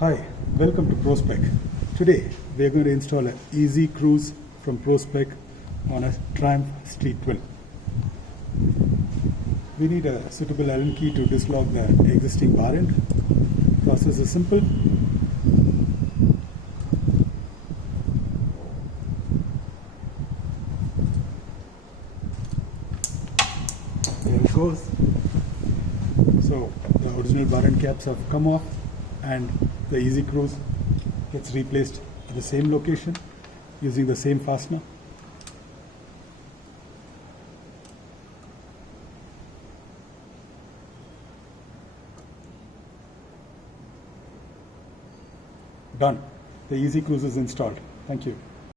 Hi, welcome to ProSpec. Today we are going to install an Easy Cruise from ProSpec on a Triumph Street Twin. We need a suitable Allen key to dislodge the existing bar end. Process is simple. Here it goes. So the original bar end caps have come off and the Easy Cruise gets replaced at the same location using the same fastener. Done. The Easy Cruise is installed. Thank you.